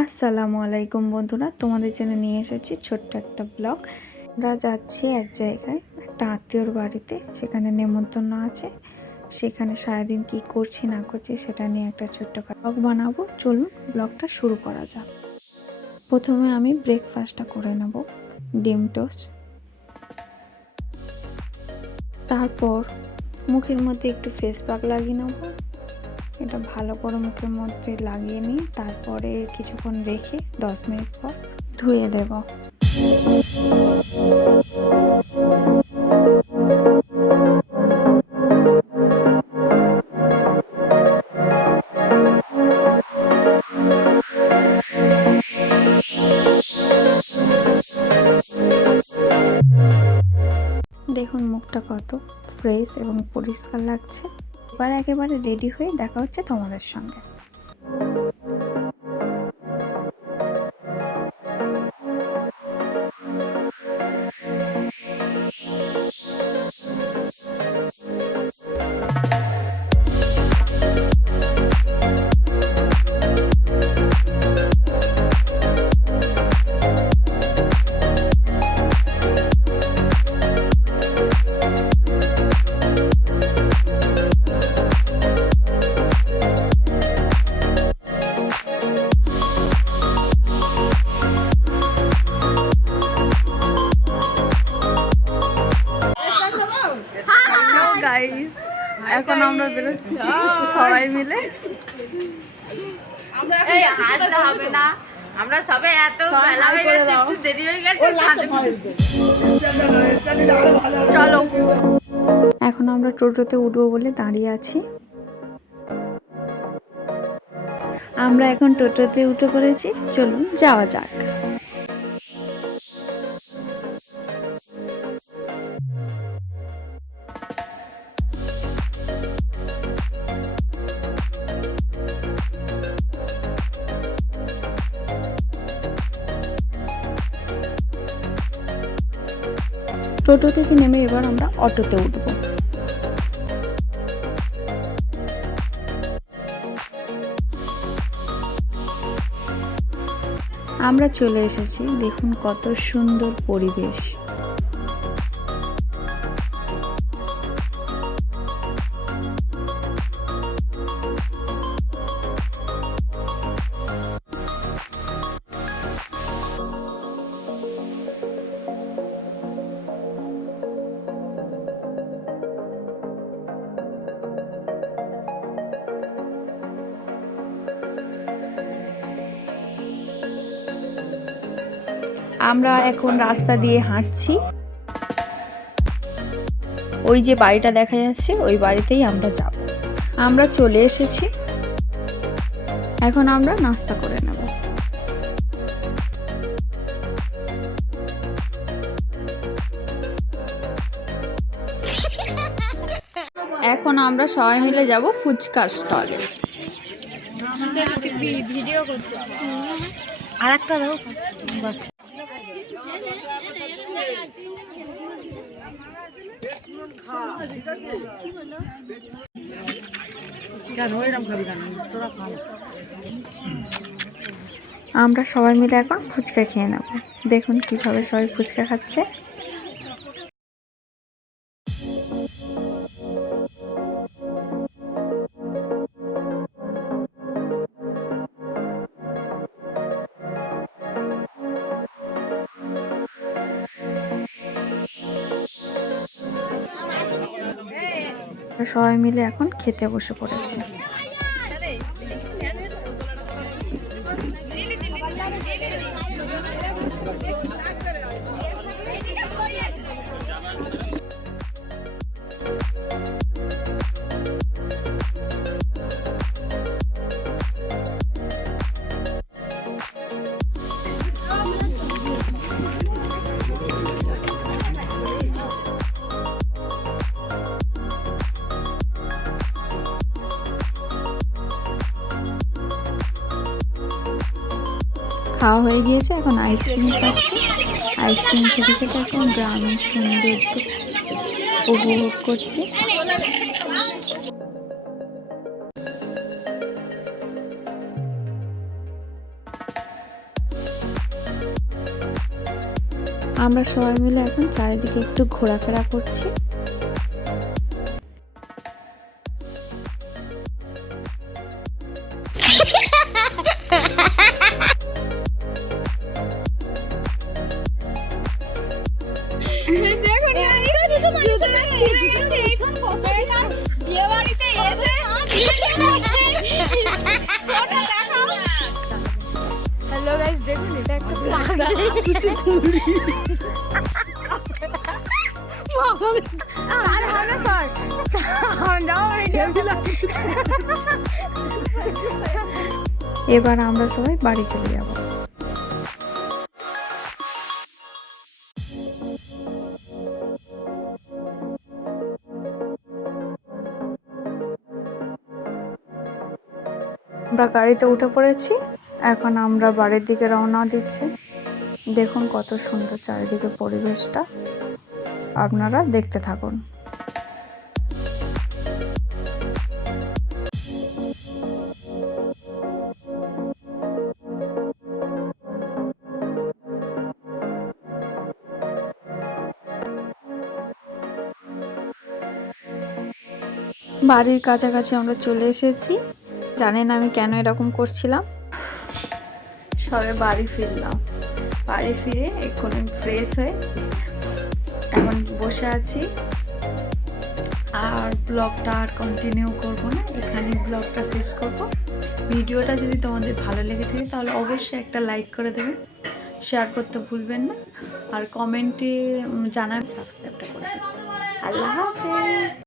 আসসালামু আলাইকুম বন্ধুরা, তোমাদের জন্য নিয়ে এসেছি ছোট্ট একটা ব্লগ। আমরা যাচ্ছি এক জায়গায়, একটা আত্মীয়র বাড়িতে। সেখানে নেমন্তন্ন আছে। সেখানে সারাদিন কি করছি না করছি সেটা নিয়ে একটা ছোট্ট ব্লগ বানাবো। চলুন ব্লগটা শুরু করা যাক। প্রথমে আমি ব্রেকফাস্টটা করে নেব, ডিম টোস্ট। তারপর মুখের মধ্যে একটু ফেস প্যাক লাগিয়ে নেব। এটা ভালো করে মুখের মধ্যে লাগিয়ে নিয়ে তারপরে কিছুক্ষণ রেখে 10 মিনিট পর ধুয়ে দেব। দেখুন মুখটা কত ফ্রেশ এবং পরিষ্কার লাগছে। এবার একেবারে রেডি হয়ে দেখা হচ্ছে তোমাদের সঙ্গে। এখন আমরা বেরোচ্ছি সবাই মিলে। আমরা সবাই এত বেলা হয়ে গেছে, একটু দেরি হয়ে গেছে। চলো, এখন আমরা টোটোতে উঠবো বলে দাঁড়িয়ে আছি। আমরা এখন টোটোতে উঠে পড়েছি, চলুন যাওয়া যাক। টোটো থেকে নেমে এবার আমরা অটোতে উঠব। আমরা চলে এসেছি, দেখুন কত সুন্দর পরিবেশ। আমরা এখন রাস্তা দিয়ে হাঁটছি। ওই যে বাড়িটা দেখা যাচ্ছে ওই বাড়িতেই আমরা যাব। আমরা চলে এসেছি, এখন আমরা নাস্তা করে নেব। এখন আমরা সবাই মিলে যাব ফুচকার স্টলে। ভিডিও করতে আর একটা বাচ্চা আমরা সবাই মিলে এখন ফুচকা খেয়ে নেব। দেখুন কিভাবে সবাই ফুচকা খাচ্ছে। সবাই মিলে এখন খেতে বসে পড়েছে। খাওয়া হয়ে গিয়েছে, এখন আইসক্রিম খাচ্ছি। আইসক্রিম খেতে খেতে এখন গ্রামের সৌন্দর্য উপভোগ করছি। আমরা সবাই মিলে এখন চারিদিকে একটু ঘোরাফেরা করছি। হ্যালো গাইস, দেখুন এটা একটা এবার আমরা সবাই বাড়ি চলে যাব। আমরা গাড়িতে উঠে পড়েছি, এখন আমরা বাড়ির দিকে রওনা দিচ্ছি। দেখুন কত সুন্দর চারিদিকে পরিবেশটা, আপনারা দেখতে থাকুন। বাড়ির কাছাকাছি আমরা চলে এসেছি। জানেন আমি কেন এরকম করছিলাম? সবে বাড়ি ফিরলাম, বাড়ি ফিরে এক্ষুনি ফ্রেশ হয়ে এখন বসে আছি। আর ব্লগটা আর কন্টিনিউ করব না, এখানে ব্লগটা শেষ করব। ভিডিওটা যদি তোমাদের ভালো লেগে থাকে তাহলে অবশ্যই একটা লাইক করে দেবেন, শেয়ার করতে ভুলবেন না, আর কমেন্টে জানাবেন, সাবস্ক্রাইবটা করে দেবেন। আল্লাহ হাফেজ।